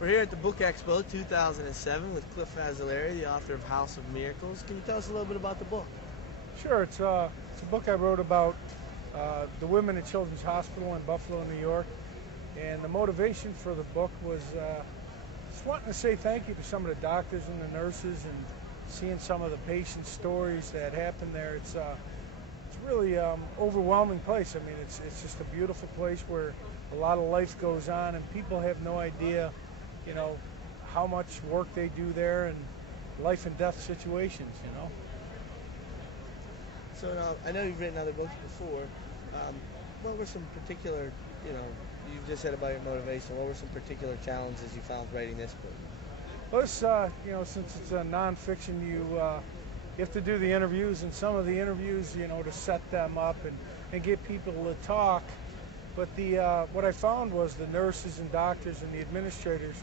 We're here at the Book Expo 2007 with Cliff Fazzolari, the author of House of Miracles. Can you tell us a little bit about the book? Sure. It's a book I wrote about the women at Children's Hospital in Buffalo, New York. And the motivation for the book was just wanting to say thank you to some of the doctors and the nurses and seeing some of the patient stories that happened there. It's really overwhelming place. I mean, it's just a beautiful place where a lot of life goes on, and people have no idea, you know, how much work they do there and life and death situations, you know. So now, I know you've written other books before. What were some particular, you just said about your motivation, what were some particular challenges you found writing this book? Well, it's, since it's a nonfiction, you have to do the interviews, and some of the interviews, to set them up and get people to talk. But what I found was the nurses and doctors and the administrators,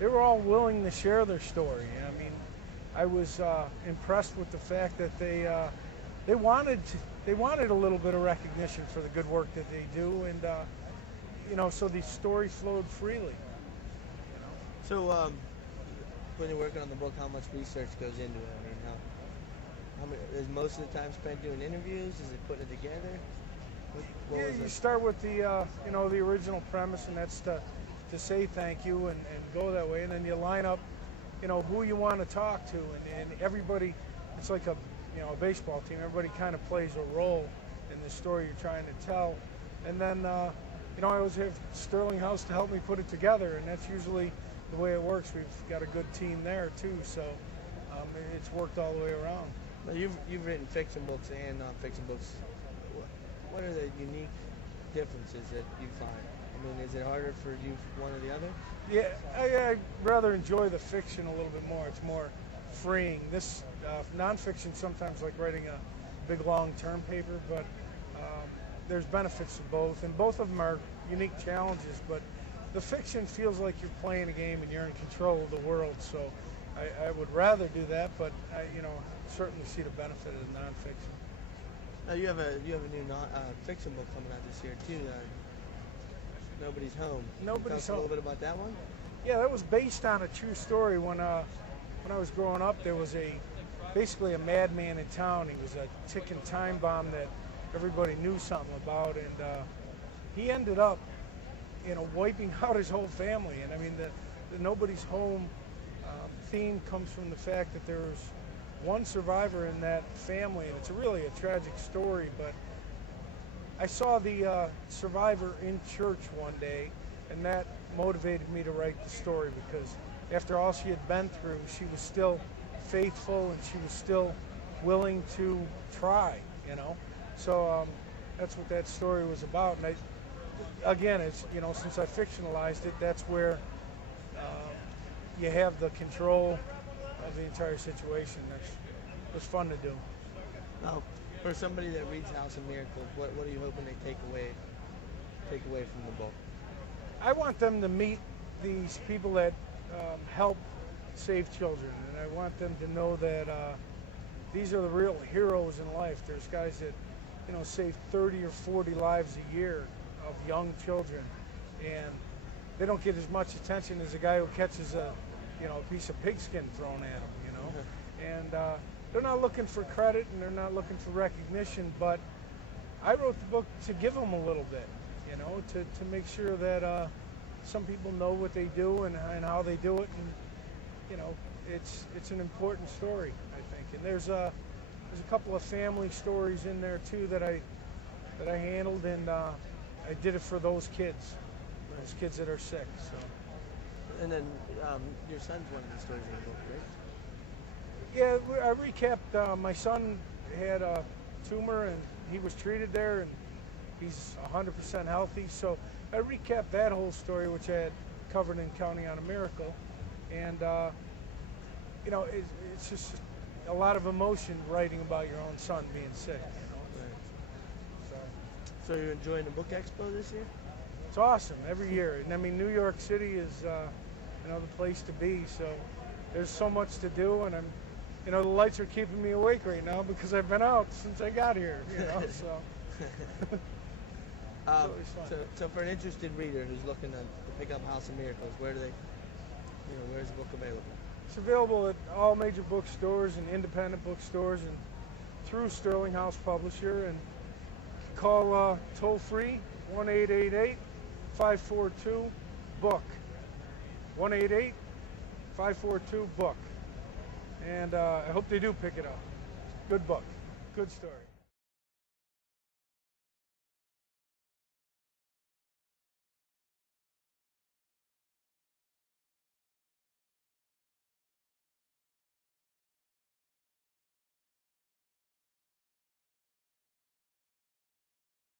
they were all willing to share their story. I mean, I was impressed with the fact that they wanted a little bit of recognition for the good work that they do, and so the story flowed freely. So when you're working on the book, how much research goes into it? I mean, how many, is most of the time spent doing interviews? Is it putting it together? You start with the the original premise, and that's to say thank you and go that way, and then you line up who you want to talk to, and everybody, it's like a baseball team. Everybody kind of plays a role in the story you're trying to tell, and then I always have SterlingHouse to help me put it together, and that's usually the way it works. We've got a good team there too, so it's worked all the way around. Now you've written fiction books and non-fiction books. What are the unique differences that you find? I mean, is it harder for you one or the other? Yeah, I rather enjoy the fiction a little bit more. It's more freeing. This nonfiction, sometimes like writing a big long-term paper, but there's benefits to both, and both of them are unique challenges. But the fiction feels like you're playing a game and you're in control of the world. So I would rather do that, but I certainly see the benefit of the nonfiction. Now you have a new fiction book coming out this year too. Nobody's Home. Nobody's Tell us Home. A little bit about that one. Yeah, that was based on a true story. When I was growing up, there was basically a madman in town. He was a ticking time bomb that everybody knew something about, and he ended up, wiping out his whole family. And I mean, the Nobody's Home theme comes from the fact that there's one survivor in that family, and it's really a tragic story. But I saw the survivor in church one day, and that motivated me to write the story, because after all she had been through, she was still faithful and she was still willing to try, So that's what that story was about. And again, it's since I fictionalized it, that's where you have the control of the entire situation. It was fun to do. Now, for somebody that reads House of Miracles, what are you hoping they take away from the book? I want them to meet these people that help save children, and I want them to know that these are the real heroes in life. There's guys that save 30 or 40 lives a year of young children, and they don't get as much attention as a guy who catches a piece of pigskin thrown at them, and they're not looking for credit and they're not looking for recognition, but I wrote the book to give them a little bit, to make sure that some people know what they do and how they do it, and it's an important story, I think. And there's a couple of family stories in there too that I handled, and I did it for those kids that are sick. So. And then your son's one of the stories in the book, right? Yeah, I recapped. My son had a tumor, and he was treated there, and he's 100% healthy. So I recapped that whole story, which I had covered in Counting on a Miracle. And, it's just a lot of emotion writing about your own son being sick, Right. So you're enjoying the Book Expo this year? It's awesome every year. And I mean, New York City is, the place to be. So there's so much to do, and the lights are keeping me awake right now because I've been out since I got here, so. So for an interested reader who's looking to pick up House of Miracles, where do where's the book available? It's available at all major bookstores and independent bookstores and through SterlingHouse Publisher. And call toll free 1-888-542-BOOK. 1-888-542-BOOK. And I hope they do pick it up. Good book. Good story.